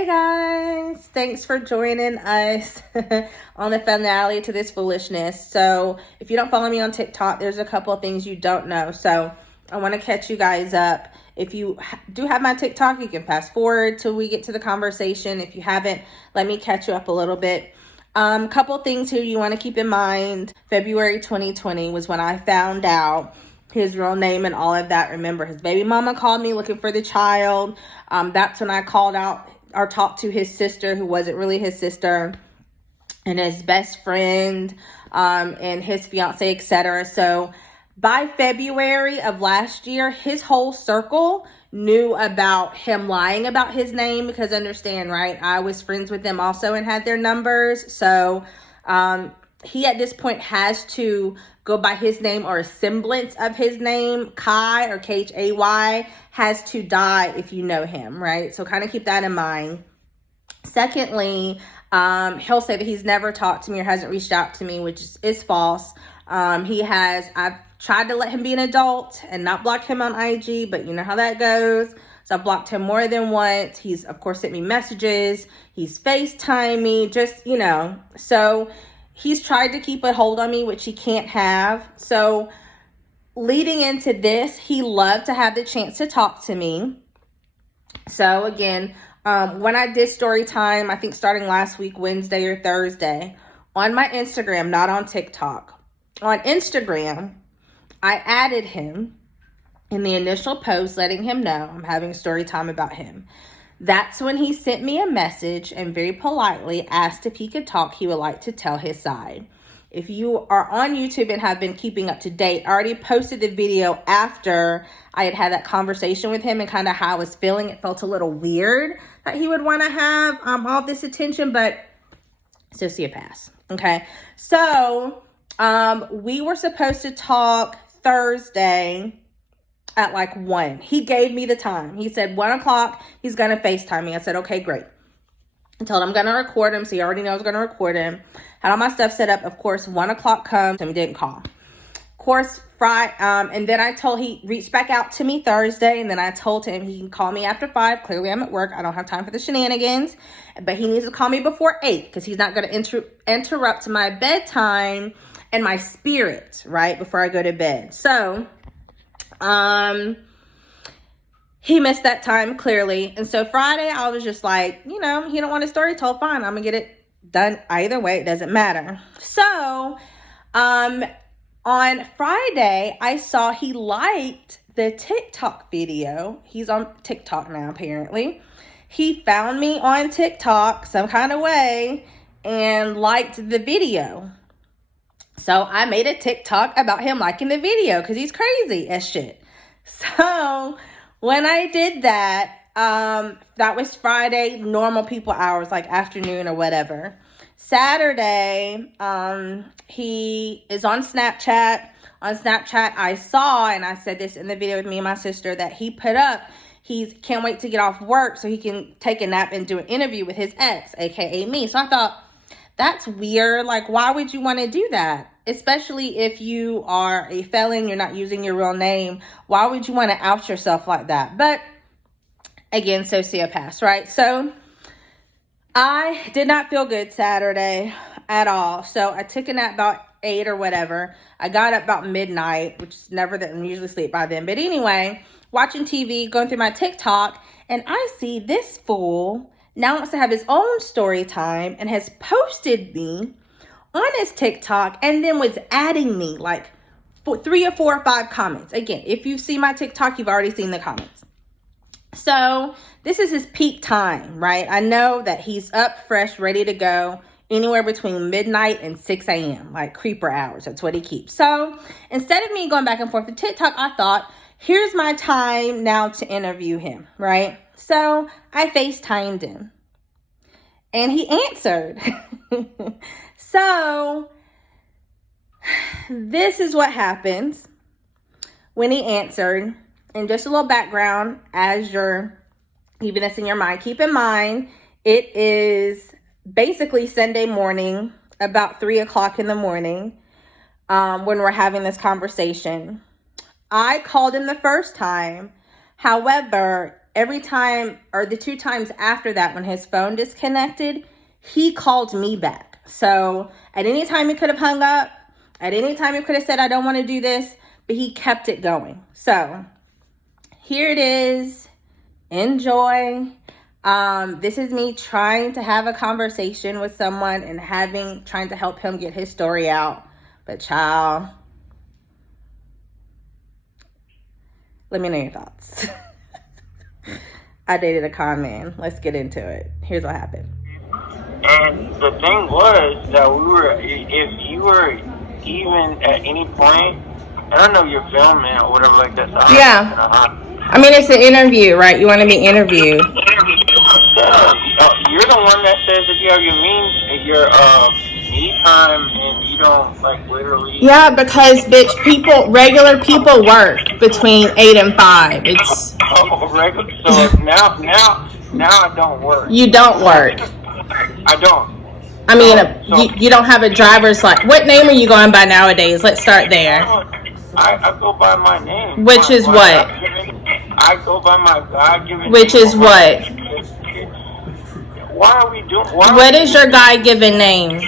Hey guys, thanks for joining us on the finale to this foolishness. So if you don't follow me on TikTok, there's a couple of things you don't know. So I want to catch you guys up. If you do have my TikTok, you can fast forward till we get to the conversation. If you haven't, let me catch you up a little bit. Couple things here you want to keep in mind. February 2020 was when I found out his real name and all of that. Remember, his baby mama called me looking for the child. That's when I called out or talked to his sister, who wasn't really his sister, and his best friend, and his fiance, etc. So by February of last year, his whole circle knew about him lying about his name, because understand, right? I was friends with them also and had their numbers. So he at this point has to go by his name or a semblance of his name. Khay, or Khay, has to die if you know him, right? So kind of keep that in mind. Secondly, he'll say that he's never talked to me or hasn't reached out to me, which is false. I've tried to let him be an adult and not block him on IG, but you know how that goes. So I've blocked him more than once. He's, of course, sent me messages. He's FaceTimed me, just, So he's tried to keep a hold on me, which he can't have. So leading into this, he loved to have the chance to talk to me. So again, when I did story time, I think starting last week, Wednesday or Thursday, on my Instagram, not on TikTok. On Instagram, I added him in the initial post, letting him know I'm having story time about him. That's when he sent me a message and very politely asked if he could talk. He would like to tell his side. If you are on YouTube and have been keeping up to date, I already posted the video after I had that conversation with him and kind of how I was feeling. It felt a little weird that he would want to have all this attention, but sociopath. Okay. So we were supposed to talk Thursday at like 1. He gave me the time. He said 1 o'clock, he's going to FaceTime me. I said, okay, great. I told him I'm going to record him. So he already knows I'm going to record him. Had all my stuff set up. Of course, 1 o'clock comes and he didn't call. Of course, and then he reached back out to me Thursday. And then I told him he can call me after 5. Clearly, I'm at work. I don't have time for the shenanigans. But he needs to call me before 8 because he's not going to interrupt my bedtime and my spirit, right, before I go to bed. So he missed that time clearly. And so Friday I was just like, he don't want his story told, fine, I'm gonna get it done either way, it doesn't matter. So on Friday I saw he liked the TikTok video. He's on TikTok now, apparently. He found me on TikTok some kind of way and liked the video. So I made a TikTok about him liking the video because he's crazy as shit. So when I did that, that was Friday, normal people hours, like afternoon or whatever. Saturday, he is on Snapchat. On Snapchat, I saw, and I said this in the video with me and my sister, that he put up, he can't wait to get off work so he can take a nap and do an interview with his ex, aka me. So I thought, that's weird. Like, why would you want to do that? Especially if you are a felon, you're not using your real name. Why would you want to out yourself like that? But again, sociopaths, right? So I did not feel good Saturday at all. So I took a nap about 8 or whatever. I got up about midnight, which is never that I'm usually asleep by then. But anyway, watching TV, going through my TikTok, and I see this fool now wants to have his own story time and has posted me on his TikTok and then was adding me like 3 or 4 or 5 comments. Again, if you see my TikTok, you've already seen the comments. So this is his peak time, right? I know that he's up, fresh, ready to go anywhere between midnight and 6 a.m., like creeper hours. That's what he keeps. So instead of me going back and forth to TikTok, I thought, here's my time now to interview him, right? So I FaceTimed him and he answered. So this is what happens when he answered. And just a little background as you're keeping this in your mind. Keep in mind, it is basically Sunday morning, about 3 o'clock in the morning, when we're having this conversation. I called him the first time. However, every time, or the 2 times after that when his phone disconnected, he called me back. So at any time he could have hung up. At any time he could have said, I don't want to do this. But he kept it going. So here it is. Enjoy. This is me trying to have a conversation with someone and trying to help him get his story out. But child, let me know your thoughts. I dated a con man. Let's get into it. Here's what happened. And the thing was that if you were even at any point, I don't know if you're filming or whatever like that. So yeah. I mean, it's an interview, right? You want to be interviewed. You're the one that says that you have your me time and you don't like literally. Yeah, because bitch, regular people work between 8 and 5. It's regular. So now I don't work. You don't work. I don't. I mean, you don't have a driver's license. What name are you going by nowadays? Let's start there. I go by my name. Which is what? I go by my God-given. Which is what? Why are we doing? What is your God-given name?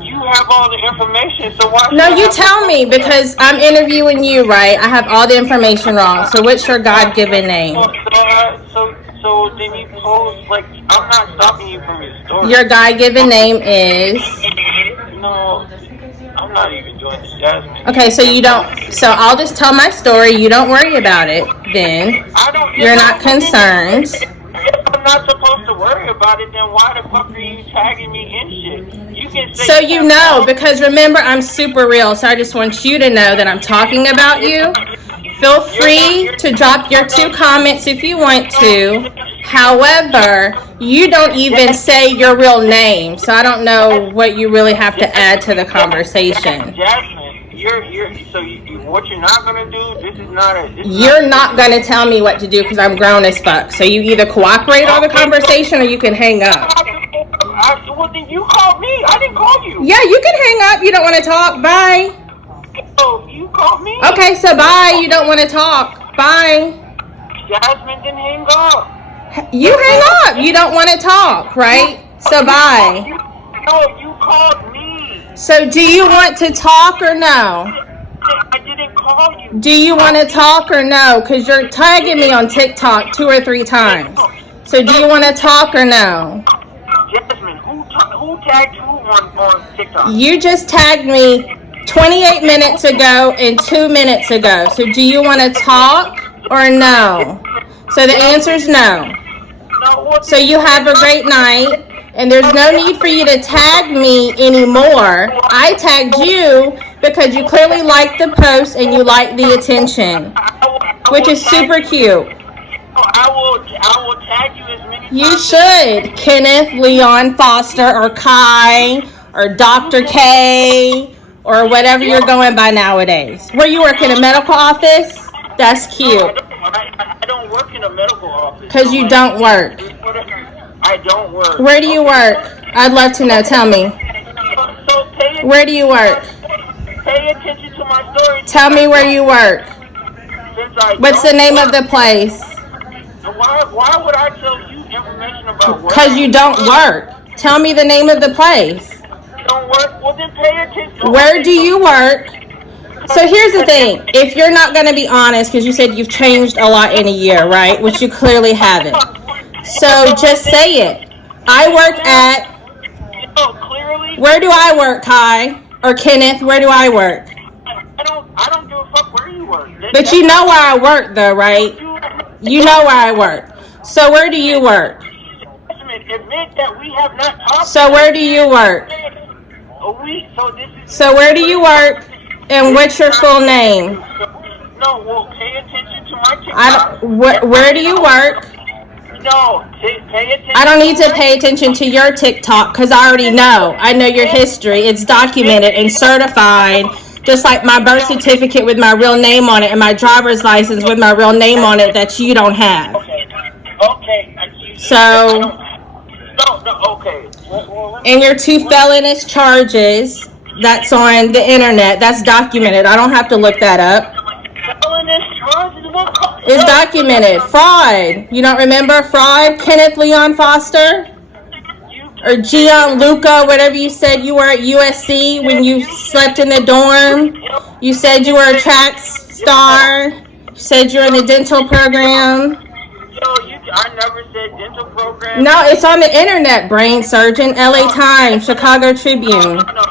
You have all the information, so why? No, you tell me, because I'm interviewing you, right? I have all the information wrong. So what's your God-given name? So then you pose, like, I'm not stopping you from your story. Your God-given name is? No, I'm not even doing this, Jasmine. Okay, so you don't, so I'll just tell my story. You don't worry about it, then. You're not concerned. If I'm not supposed to worry about it, then why the fuck are you tagging me in shit? You can say. So you know, because remember, I'm super real, so I just want you to know that I'm talking about you. Feel free to drop your 2 comments if you want to. However, you don't even say your real name, so I don't know what you really have to add to the conversation. Jasmine, what you're not gonna do? You're not gonna tell me what to do because I'm grown as fuck. So you either cooperate on the conversation or you can hang up. Well, then you called me. I didn't call you. Yeah, you can hang up. You don't want to talk. Bye. Oh, you called me? Okay, so bye. You don't want to talk. Bye. Jasmine, then hang up. You hang up. You don't want to talk, right? So bye. No, you called me. So do you want to talk or no? I didn't call you. Do you want to talk or no? Because you're tagging me on TikTok 2 or 3 times. So do you want to talk or no? Jasmine, who tagged who on TikTok? You just tagged me 28 minutes ago and 2 minutes ago. So do you want to talk or no? So the answer is no. So you have a great night. And there's no need for you to tag me anymore. I tagged you because you clearly liked the post and you liked the attention, which is super cute. I will tag you as many times. You should. Kenneth, Leon, Foster, or Khay, or Doktor Khay, or whatever you're going by nowadays. Where you work in a medical office? That's cute. I don't work in a medical office. Because you don't work. I don't work. Where do you work? I'd love to know. Tell me. Where do you work? Pay attention to my story. Tell me where you work. What's the name of the place? Why would I tell you information about work? Because you don't work. Tell me the name of the place. You don't work? Well, then pay attention. Where do you work? So here's the thing. If you're not going to be honest, because you said you've changed a lot in a year, right? Which you clearly haven't. So just say it. I work at... Where do I work, Khay? Or Kenneth, where do I work? I don't give a fuck where you work. But you know where I work, though, right? You know where I work. So where do you work? Admit that we have not talked. So where do you work? So where do you work? And what's your full name? No, well, pay attention to my TikTok. Where do you work? No, pay attention. I don't need to pay attention to your TikTok because I already know. I know your history. It's documented and certified, just like my birth certificate with my real name on it and my driver's license with my real name on it that you don't have. Okay. So, okay. and your 2 felonious charges, that's on the internet. That's documented. I don't have to look that up. Felonious charges? It's documented. Fraud. You don't remember fraud? Kenneth Leon Foster? Or Gianluca, whatever you said you were at USC when you slept in the dorm. You said you were a track star. You said you're in the dental program. I never said dental program. No, it's on the internet, brain surgeon. LA Times, Chicago Tribune. No.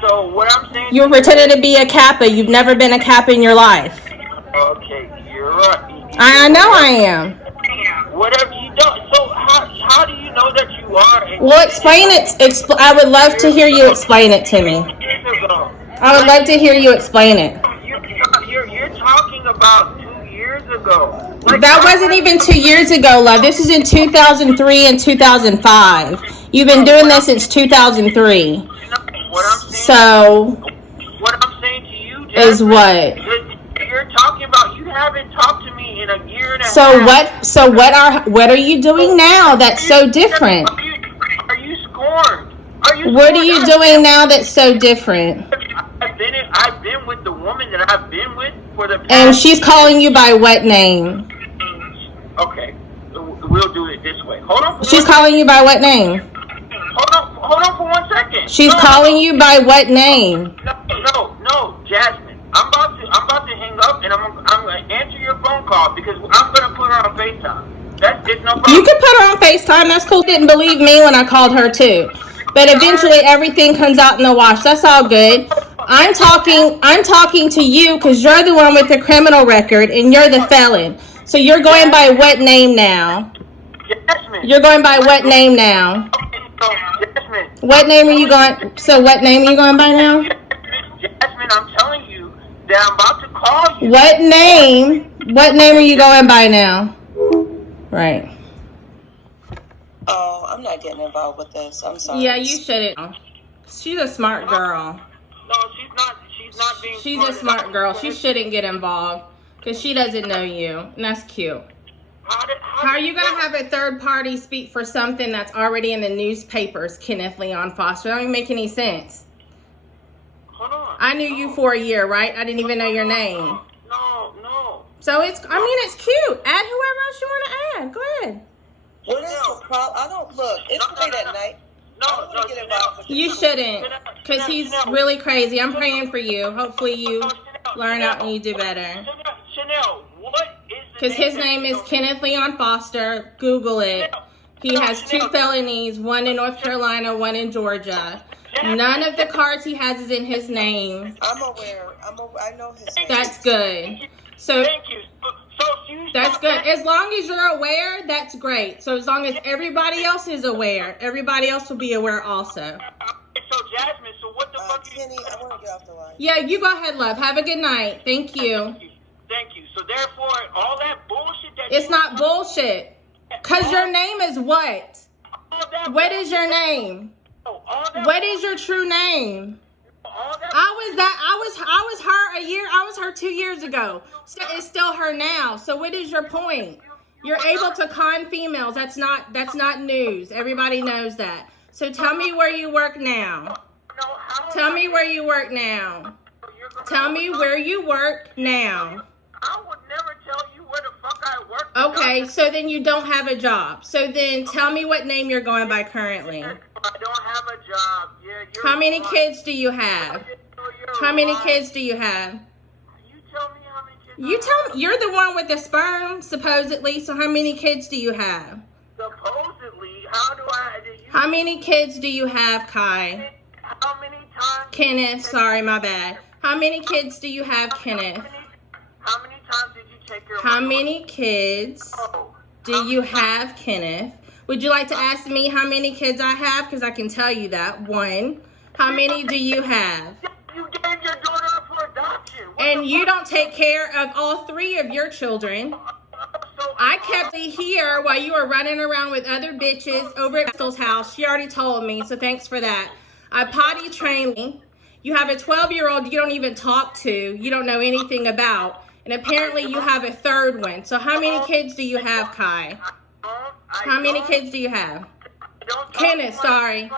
So what I'm saying. You were pretending to be a Kappa. You've never been a Kappa in your life. Okay, you're right. I know I am. Whatever you don't. So how do you know that you are? Well, explain it. I would love to hear you explain it to me. I would love to hear you explain it. You're talking about 2 years ago. That wasn't even 2 years ago, love. This is in 2003 and 2005. You've been doing this since 2003. So, what I'm saying to you, Jasmine, is what? You're talking about. You haven't talked to me in a year and a half. So what are you doing now that's so different? Are you scorned? What are you doing now that's so different? I've been with the woman that I've been with for the past. And she's calling you by what name? Okay, we'll do it this way. Hold on. She's calling you by what name? Hold on for 1 second. She's calling you by what name? No, Jasmine. I'm about to hang up, and I'm gonna answer your phone call because I'm gonna put her on FaceTime. It's no problem. You can put her on FaceTime. That's cool. Didn't believe me when I called her too, but eventually everything comes out in the wash. That's all good. I'm talking to you because you're the one with the criminal record and you're the felon. So you're going by what name now? Jasmine. You're going by what name now? Jasmine. What name are you going? So what name are you going by now? Jasmine, I'm telling you that I'm about to call you. What name? What name are you going by now? Right. Oh, I'm not getting involved with this. I'm sorry. Yeah, you shouldn't. She's a smart girl. No, she's not. She's a smart girl. She shouldn't get involved because she doesn't know you, and that's cute. How are you going to have a third party speak for something that's already in the newspapers, Kenneth Leon Foster? That doesn't make any sense. Hold on. I knew you for a year, right? I didn't even know your name. No. So it's cute. Add whoever else you want to add. Go ahead. What is the problem? I don't look. It's late at night. You shouldn't, because he's really crazy. I'm praying for you. Hopefully you learn out and you do better. Chanel, what is the Because his name is Kenneth Leon Foster. Google it. He has 2 felonies, one in North Carolina, one in Georgia. None of the cards he has is in his name. I'm aware. I know his name. That's good. So thank you. That's good. As long as you're aware, that's great. So as long as everybody else is aware, everybody else will be aware also. So Jasmine, so what the fuck? Kenny, I want to get off the line. Yeah, you go ahead, love. Have a good night. Thank you. Thank you. So therefore, all that bullshit that it's not bullshit. Cause your name is what? What is your name? What is your true name? I was her a year. I was her 2 years ago. So it's still her now. So what is your point? You're able to con females. That's not news. Everybody knows that. So tell me where you work now. Tell me where you work now. Tell me where you work now. I would never tell you where the fuck I work. Okay, so then you don't have a job. So then tell me what name you're going by currently. I don't have a job. Yeah, how many kids do you have? How many kids do you have? You tell me how many kids. You tell me. You're the one with the sperm, supposedly. So how many kids do you have? Supposedly, how do I? How many kids do you have, Kai? How many times? Kenneth, sorry, my bad. How many kids do you have, Kenneth? How many times did you take your? How many kids do you have, Kenneth? Would you like to ask me how many kids I have? Because I can tell you that. 1. How many do you have? You gave your daughter up for adoption. And you don't take care of all 3 of your children. I kept it here while you were running around with other bitches over at Crystal's house. She already told me, so thanks for that. I potty trained me. You have a 12-year-old you don't even talk to. You don't know anything about. And apparently you have a 3rd one. So how many kids do you have, Kai? How many kids do you have? Kenneth, sorry.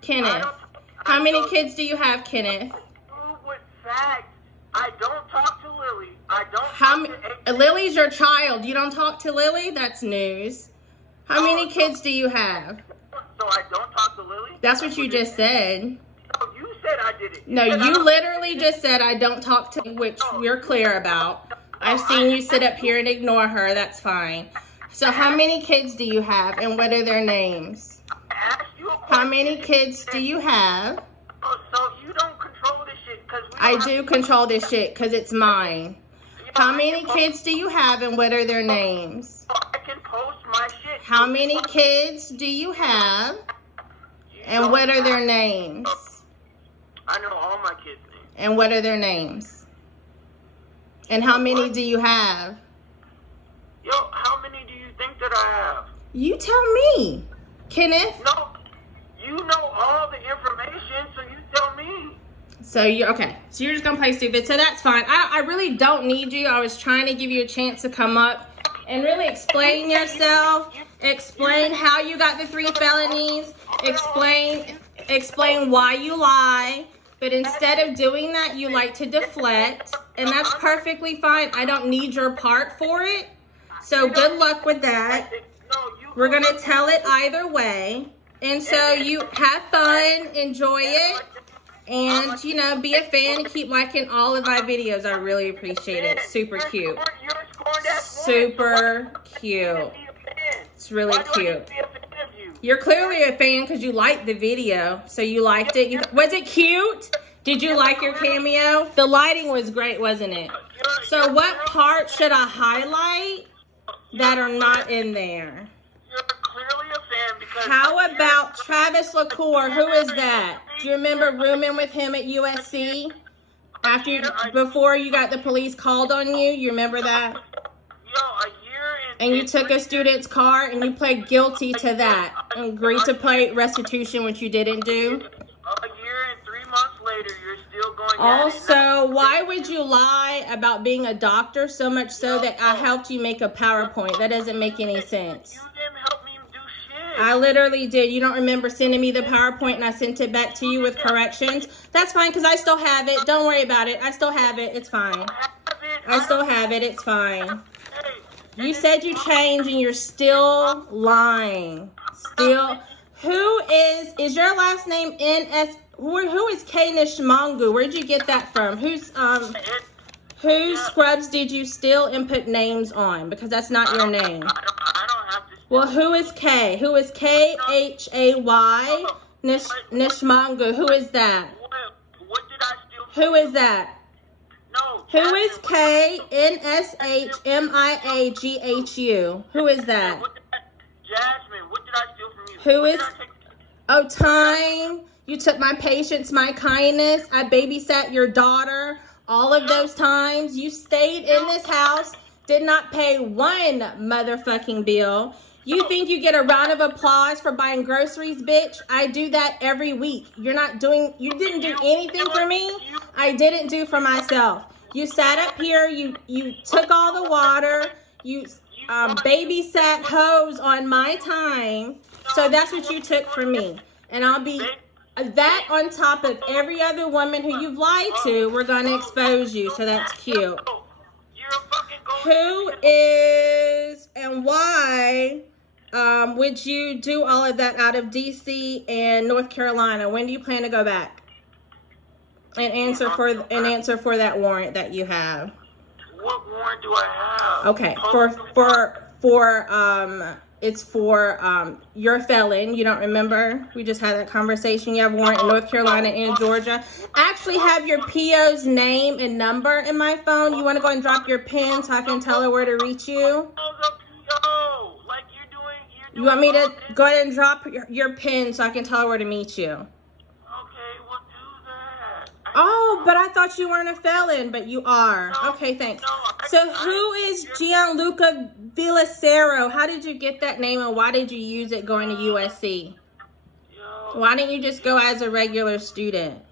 Kenneth. How many kids do you have, Kenneth? With facts. I don't talk to Lily. I don't. Lily's your child. You don't talk to Lily? That's news. How many kids do you have? So I don't talk to Lily? That's what you just said. No, you said I did it. No, you literally just said I don't talk to, which we're clear about. I've seen you sit up here and ignore her. That's fine. So how many kids do you have, and what are their names? How many kids do you have? Oh, so you don't control this shit? I do control this shit because it's mine. How many kids do you have, and what are their names? I can post my shit. How many kids do you have, and what are their names? I know all my kids' names. And what are their names? And how many do you have? Yo, how many do you think that I have? You tell me, Kenneth. No, you know all the information, so you tell me. So you're okay. So you're just gonna play stupid. So that's fine. I really don't need you. I was trying to give you a chance to come up and really explain yourself. Explain how you got the 3 felonies. Explain why you lie. But instead of doing that, you like to deflect, and that's perfectly fine. I don't need your part for it. So good luck with that. We're gonna tell it either way. And so you have fun, enjoy it. And, you know, be a fan and keep liking all of my videos. I really appreciate it. Super cute. Super cute. It's really cute. You're clearly a fan because you liked the video. So you liked it. Was it cute? Did you like your cameo? The lighting was great, wasn't it? So what part should I highlight that are not in there? You're clearly a fan because... How about Travis LaCour? Who is that? Do you remember rooming with him at USC? Before you got the police called on you? You remember that? And you took a student's car and you pled guilty to that. And agreed to pay restitution, which you didn't do. A year and 3 months later, you're still going... Also, why would you lie about being a doctor so much so that I helped you make a PowerPoint? That doesn't make any sense. You didn't help me do shit. I literally did. You don't remember sending me the PowerPoint and I sent it back to you with corrections? That's fine because I still have it. Don't worry about it. I still have it. It's fine. I still have it. It's fine. You said you changed and you're still lying. Still. Who is your last name N.S.? Who is Kanish Mongu? Where'd you get that from? Whose scrubs did you steal and put names on? Because that's not your name. I don't have to... Well, who is K? Who is Khay? Nishmongu. Who is that? What did I steal? Who is that? No. Who is KNSHMIAGHU? Who is that? Jasmine, what did I steal from you? Who is... Oh, time. You took my patience, my kindness. I babysat your daughter. All of those times. You stayed in this house. Did not pay one motherfucking bill. You think you get a round of applause for buying groceries, bitch? I do that every week. You didn't do anything for me. I didn't do for myself. You sat up here. You took all the water. You babysat hoes on my time. So that's what you took from me. And I'll be that on top of every other woman who you've lied to. We're going to expose you. So that's cute. Who is and why would you do all of that out of DC and North Carolina? When do you plan to go back and answer for that warrant that you have? What warrant do I have? Okay, it's for you're a felon. You don't remember? We just had that conversation. You have warrant in North Carolina and Georgia. I actually have your PO's name and number in my phone. You want to go and drop your pin so I can tell her where to reach you? You want me to go ahead and drop your pin so I can tell her where to meet you? Okay, well, do that. Oh, but I thought you weren't a felon, but you are. Okay, thanks. So who is Gianluca Villacero? How did you get that name and why did you use it going to USC? Why didn't you just go as a regular student?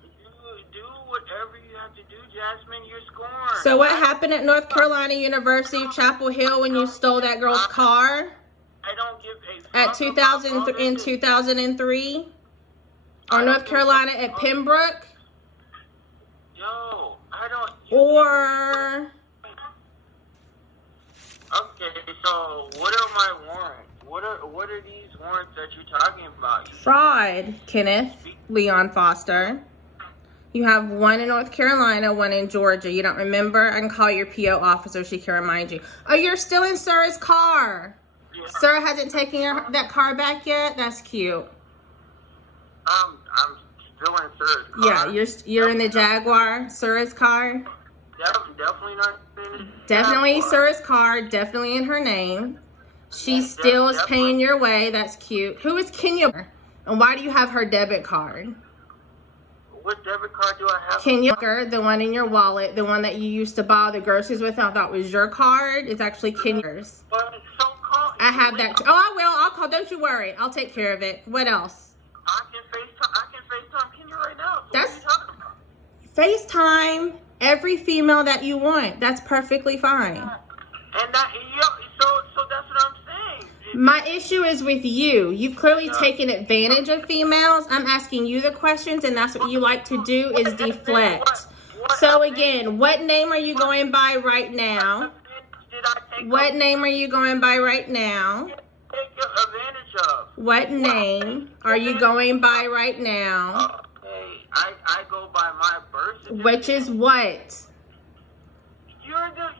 Do whatever you have to do, Jasmine. You're scorned. So what happened at North Carolina University of Chapel Hill when you stole that girl's car? I don't give a At 2003? Or North Carolina at Pembroke? Yo, I don't... Or Okay, so what are my warrants? What are these warrants that you're talking about? Fraud, Kenneth Leon Foster. You have one in North Carolina, one in Georgia. You don't remember? I can call your PO officer. She can remind you. Oh, you're still in Sarah's car. Yeah. Sarah hasn't taken that car back yet? That's cute. I'm still in Sarah's car. Yeah, you're in the Jaguar, Sarah's car. Definitely not in the Definitely Jaguar. Sarah's car. Definitely in her name. She still is paying your way. That's cute. Who is Kenya? And why do you have her debit card? What debit card do I have? Kenya, the one in your wallet, the one that you used to buy the groceries with, I thought was your card. It's actually Kenya's. I have that. Oh, I will. I'll call. Don't you worry. I'll take care of it. What else? I can FaceTime Kenya right now. So That's what are you talking about? FaceTime every female that you want. That's perfectly fine. And that, so that's what I'm saying. My issue is with you. You've clearly taken advantage of females. I'm asking you the questions, and that's what you like to do is deflect. So again, what name are you going by right now? What name are you going by right now? Take advantage of. What name are you going by right now? Okay, I go by my birth certificate. Which is what? You're the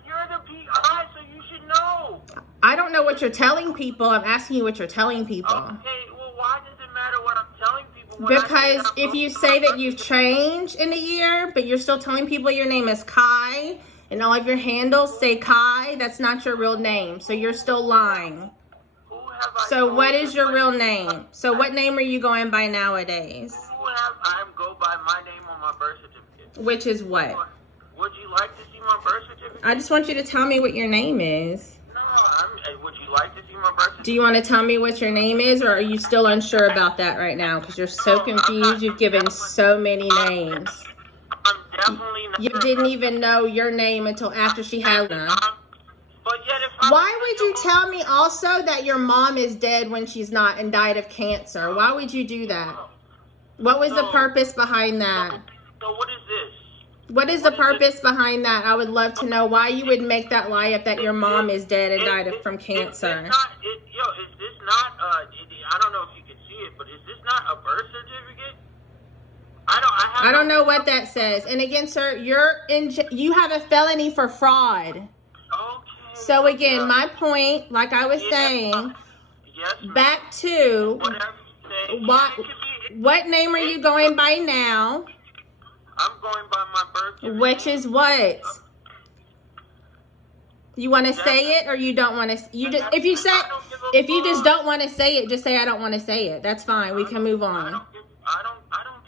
PI, so you should know. I don't know what you're telling people. I'm asking you what you're telling people. Okay, well, why does it matter what I'm telling people? When Because if you say that you've changed in a year, but you're still telling people your name is Kai, and all of your handles say Kai, that's not your real name. So you're still lying. So what is your real name? So what name are you going by nowadays? I go by my name on my birth certificate. Which is what? Would you like to see my birth certificate? I just want you to tell me what your name is. No, would you like to see my birth certificate? Do you want to tell me what your name is, or are you still unsure about that right now? Because you're so confused. You've given so many names. I'm definitely not. You didn't even know your name until after she had one. But yet if Why would you tell me also that your mom is dead when she's not and died of cancer? Why would you do that? What was the purpose behind that? So what is this? What is the purpose behind that? I would love to know why you would make that lie up that your mom is dead and died from cancer. Is this not, I don't know if you can see it, but is this not a birth certificate? I don't know what that says. And again, sir, you have a felony for fraud. Okay. So again, my point, like I was saying, back to what name are you going by now? I'm going by my birth certificate. Which is what? You want to say it or you don't want to? If you just don't want to say it, just say I don't want to say it. That's fine. We can move on.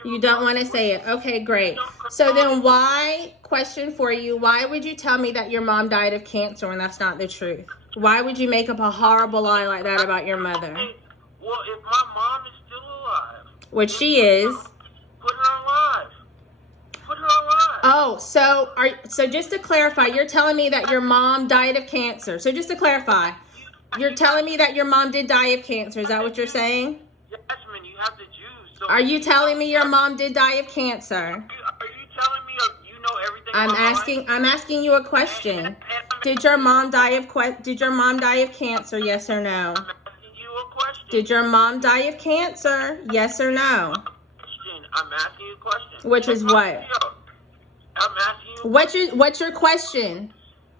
You don't want to say it. Okay, great. So then question for you, why would you tell me that your mom died of cancer when that's not the truth? Why would you make up a horrible lie like that about your mother? Well, if my mom is still alive. Which she is. Put her alive. Put her alive. Oh, so just to clarify, you're telling me that your mom died of cancer. So just to clarify, you're telling me that your mom did die of cancer. Is that what you're saying? Yes, man, you have the Jews. So Are you telling me your mom did die of cancer? Are you telling me you know everything? I'm asking you a question. Did your mom die of cancer? Yes or no? I'm asking you a question. Did your mom die of cancer? Yes or no? I'm asking you a question. Which is what? I'm asking you. What's your question?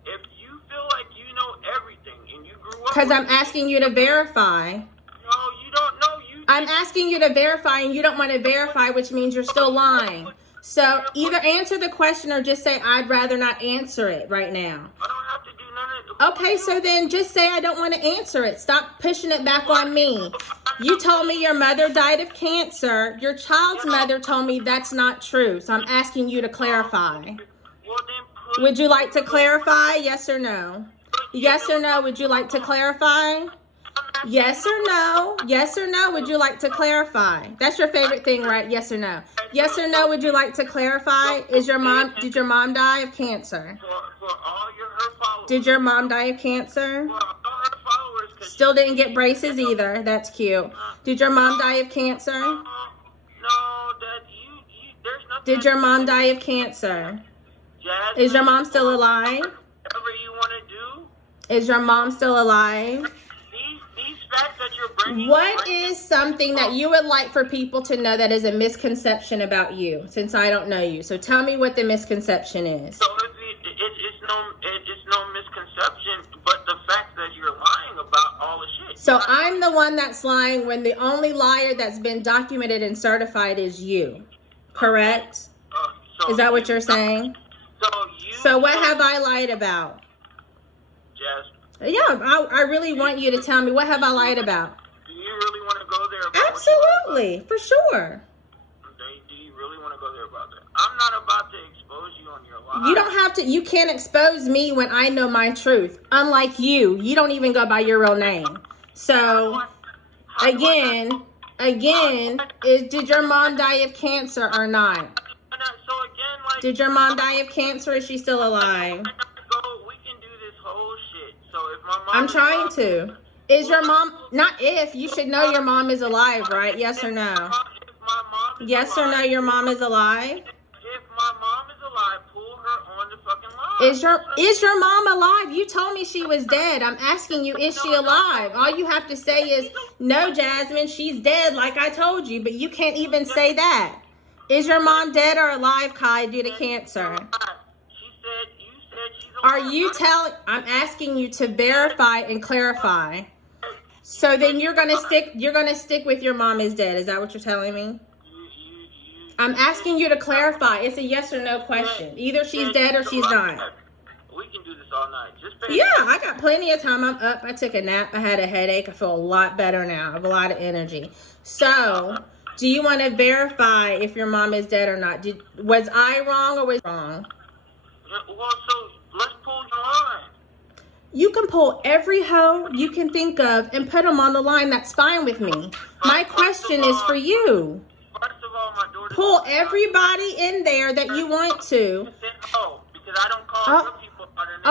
If you feel like you know everything and you grew up. Because I'm asking you to verify. No, you don't know. I'm asking you to verify and you don't want to verify, which means you're still lying. So either answer the question or just say, I'd rather not answer it right now. I don't have to do none of it. Okay, so then just say I don't want to answer it. Stop pushing it back on me. You told me your mother died of cancer. Your child's mother told me that's not true. So I'm asking you to clarify. Would you like to clarify? Yes or no? Yes or no? Would you like to clarify? Yes or no? Yes or no? Would you like to clarify? That's your favorite thing, right? Yes or no? Yes or no? Would you like to clarify? Did your mom die of cancer? Did your mom die of cancer? Still didn't get braces either. That's cute. Did your mom die of cancer? No, there's nothing. Did your mom die of cancer? Is your mom still alive? Whatever you want to do. Is your mom still alive? These facts that you're bringing. What is something that you would like for people to know that is a misconception about you, since I don't know you? So tell me what the misconception is. So it's no misconception, but the fact that you're lying about all the shit. So I'm the one that's lying when the only liar that's been documented and certified is you. Correct? Is that what you're saying? So what have I lied about? Jasmine. Yeah, I really want you to tell me, what have I lied about? Do you really want to go there about Absolutely, for sure. Do you really want to go there about that? I'm not about to expose you on your lies. You don't have to, you can't expose me when I know my truth. Unlike you don't even go by your real name. So, again, did your mom die of cancer or not? Did your mom die of cancer or is she still alive? We can do this whole shit. So if my mom I'm trying to. Is your mom, not if, you should know your mom is alive, right? Yes or no? Yes or no, your mom is alive? If my mom is alive, pull her on the fucking line. Is your mom alive? You told me she was dead. I'm asking you, is she alive? All you have to say is, no, Jasmine, she's dead like I told you, but you can't even say that. Is your mom dead or alive, Khay, due to cancer? You said she's alive. I'm asking you to verify and clarify. So then you're gonna stick with your mom is dead. Is that what you're telling me? I'm asking you to clarify. It's a yes or no question. Either she's dead or she's not. We can do this all night. Yeah, I got plenty of time. I'm up. I took a nap. I had a headache. I feel a lot better now. I have a lot of energy. So, do you want to verify if your mom is dead or not? Was I wrong or was I wrong? Well, so let's pull the line. You can pull every hoe you can think of and put them on the line. That's fine with me. My question is for you. First of all, my daughter. Pull everybody in there that you want to. No, because I don't call other people by their name.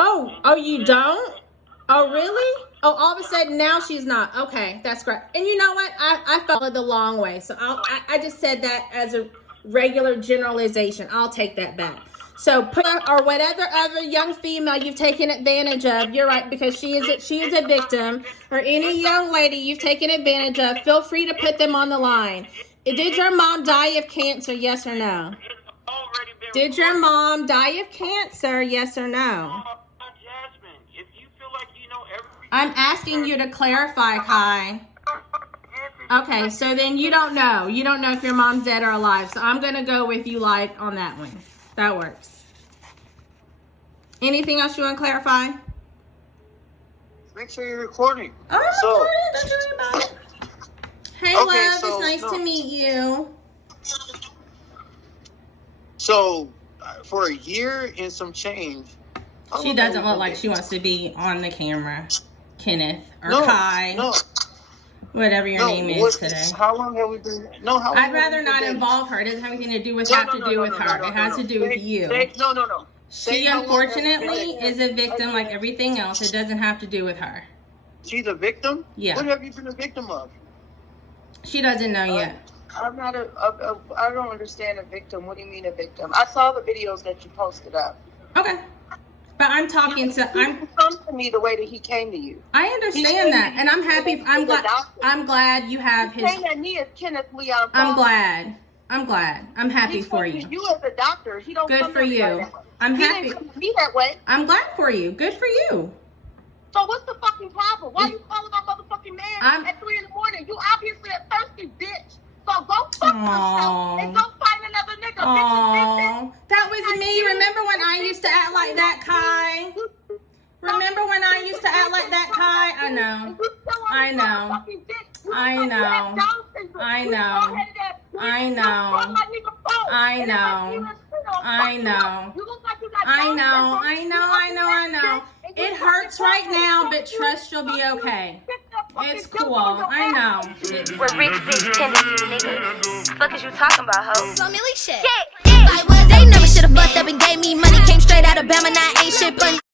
Oh, you don't? Oh, really? Oh, all of a sudden now she's not. Okay, that's great. And you know what? I followed the long way. So I just said that as a regular generalization. I'll take that back. So or whatever other young female you've taken advantage of, you're right, because she is a victim, or any young lady you've taken advantage of, feel free to put them on the line. Did your mom die of cancer, yes or no? Did your mom die of cancer, yes or no? Jasmine, if you feel like you know everything. I'm asking you to clarify, Khay. Okay, so then you don't know. You don't know if your mom's dead or alive. So I'm going to go with you lied on that one. That works. Anything else you want to clarify? Make sure you're recording. I'm recording. Don't worry about it. Hey, Okay, love. so, It's nice to meet you. So, for a year and some change. She doesn't look like she wants to be on the camera. Kenneth or Khay. No. Whatever your name is today. How long have we been? I'd rather not involve her. It doesn't have anything to do with her. It has to do with you. No. She unfortunately is a victim like everything else. It doesn't have to do with her. She's a victim? Yeah. What have you been a victim of? She doesn't know yet. I'm not I don't understand a victim. What do you mean a victim? I saw the videos that you posted up. Okay. But I'm talking to come to me the way that he came to you. I understand that, and I'm happy. I'm glad you have his. Saying that me as Kenneth Leon. I'm glad. I'm happy for you. You as a doctor, he don't. Good for you. I'm happy. He didn't come to me that way. I'm glad for you. Good for you. So what's the fucking problem? Why you calling my motherfucking man at 3 a.m? You obviously a thirsty bitch. So go fuck yourself and go find another nigga. Oh, that was me. Remember when I used to act like that, Khay? Remember when I used to act like that, Khay? I know. I know. I know. I know. I know. I know. I know. I know. It hurts right now, but trust you'll be okay. It's cool. I know. What rich bitch tend to you, nigga? Fuck is you talking about, ho? So Millie shit. If I was, they never should've fucked up and gave me money. Came straight out of Bama, now ain't shit funny.